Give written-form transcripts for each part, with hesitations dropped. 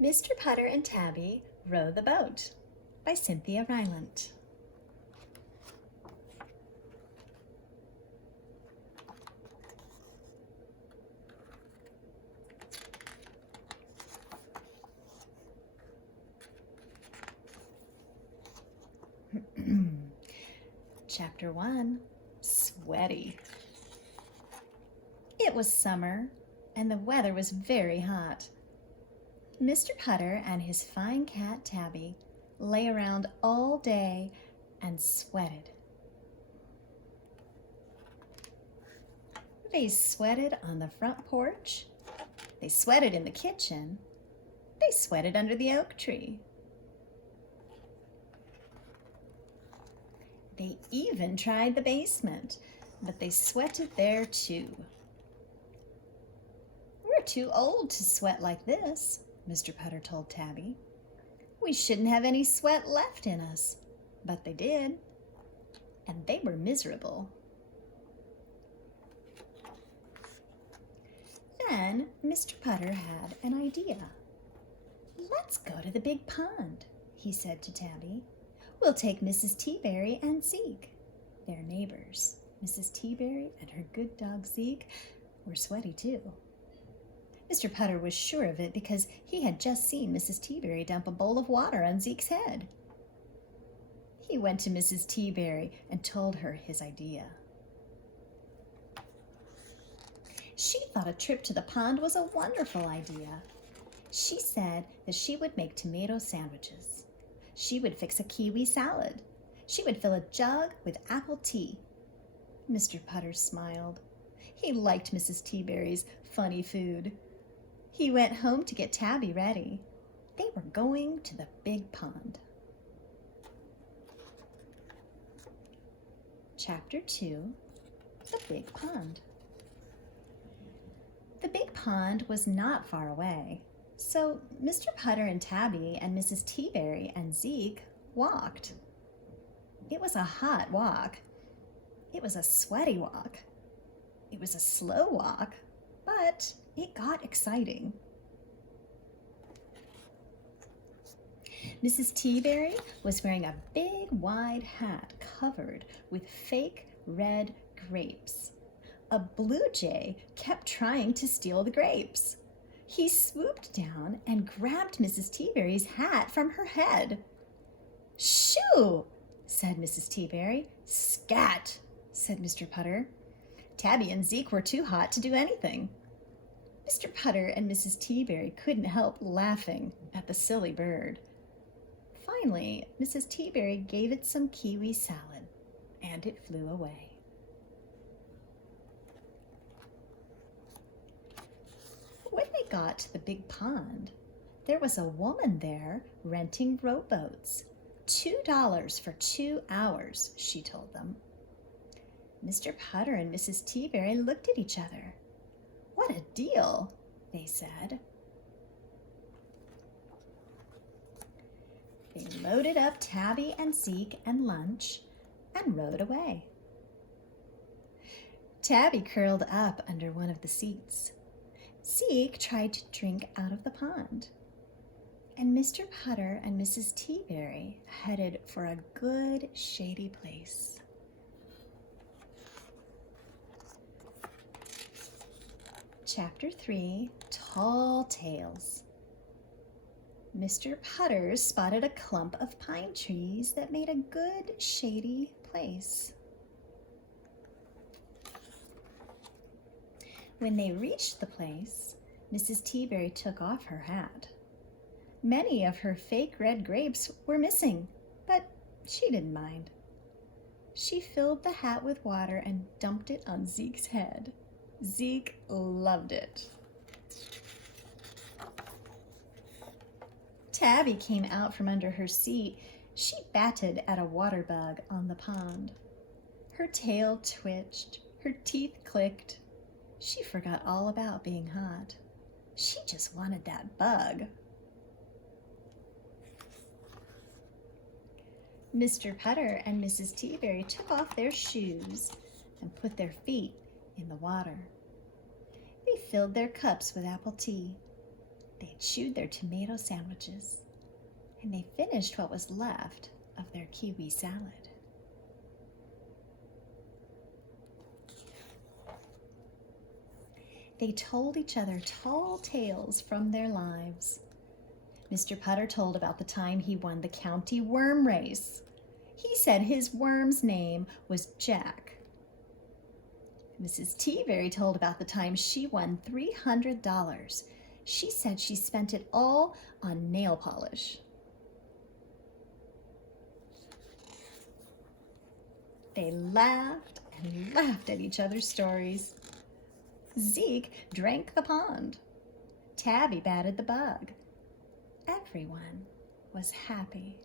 Mr. Putter and Tabby Row the Boat by Cynthia Rylant. Chapter 1, Sweaty. It was summer, and the weather was very hot. Mr. Putter and his fine cat Tabby lay around all day and sweated. They sweated on the front porch, they sweated in the kitchen, they sweated under the oak tree. They even tried the basement, but they sweated there too. "We're too old to sweat like this," Mr. Putter told Tabby. "We shouldn't have any sweat left in us." But they did, and they were miserable. Then Mr. Putter had an idea. "Let's go to the big pond," he said to Tabby. "We'll take Mrs. Teaberry and Zeke." Their neighbors, Mrs. Teaberry and her good dog Zeke, were sweaty too. Mr. Putter was sure of it because he had just seen Mrs. Teaberry dump a bowl of water on Zeke's head. He went to Mrs. Teaberry and told her his idea. She thought a trip to the pond was a wonderful idea. She said that she would make tomato sandwiches. She would fix a kiwi salad. She would fill a jug with apple tea. Mr. Putter smiled. He liked Mrs. Teaberry's funny food. He went home to get Tabby ready. They were going to the big pond. Chapter 2, The Big Pond. The big pond was not far away, so Mr. Putter and Tabby and Mrs. Teaberry and Zeke walked. It was a hot walk. It was a sweaty walk. It was a slow walk, but it got exciting. Mrs. Teaberry was wearing a big wide hat covered with fake red grapes. A blue jay kept trying to steal the grapes. He swooped down and grabbed Mrs. Teaberry's hat from her head. "Shoo!" said Mrs. Teaberry. "Scat!" said Mr. Putter. Tabby and Zeke were too hot to do anything. Mr. Putter and Mrs. Teaberry couldn't help laughing at the silly bird. Finally, Mrs. Teaberry gave it some kiwi salad, and it flew away. When they got to the big pond, there was a woman there renting rowboats. $2 for 2 hours, she told them. Mr. Putter and Mrs. Teaberry looked at each other. "What a deal," they said. They loaded up Tabby and Zeke and lunch and rowed away. Tabby curled up under one of the seats. Zeke tried to drink out of the pond. And Mr. Putter and Mrs. Teaberry headed for a good shady place. Chapter 3, Tall Tales. Mr. Putter spotted a clump of pine trees that made a good shady place. When they reached the place, Mrs. Teaberry took off her hat. Many of her fake red grapes were missing, but she didn't mind. She filled the hat with water and dumped it on Zeke's head. Zeke loved it. Tabby came out from under her seat. She batted at a water bug on the pond. Her tail twitched, her teeth clicked. She forgot all about being hot. She just wanted that bug. Mr. Putter and Mrs. Teaberry took off their shoes and put their feet in the water. They filled their cups with apple tea. They chewed their tomato sandwiches, and they finished what was left of their kiwi salad. They told each other tall tales from their lives. Mr. Putter told about the time he won the county worm race. He said his worm's name was Jack. Mrs. Teaberry told about the time she won $300. She said she spent it all on nail polish. They laughed and laughed at each other's stories. Zeke drank the pond. Tabby batted the bug. Everyone was happy.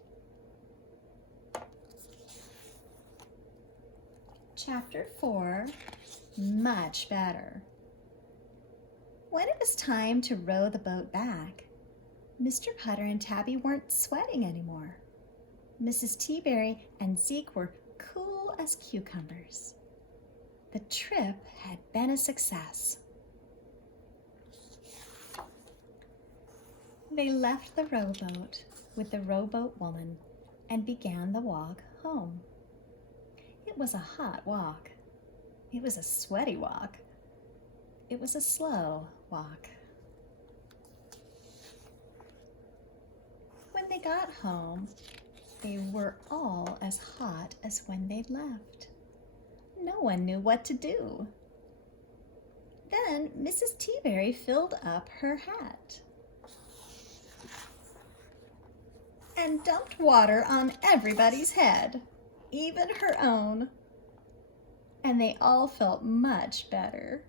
Chapter 4, Much Better. When it was time to row the boat back, Mr. Putter and Tabby weren't sweating anymore. Mrs. Teaberry and Zeke were cool as cucumbers. The trip had been a success. They left the rowboat with the rowboat woman and began the walk home. It was a hot walk. It was a sweaty walk. It was a slow walk. When they got home, they were all as hot as when they'd left. No one knew what to do. Then Mrs. Teaberry filled up her hat and dumped water on everybody's head, even her own. And they all felt much better.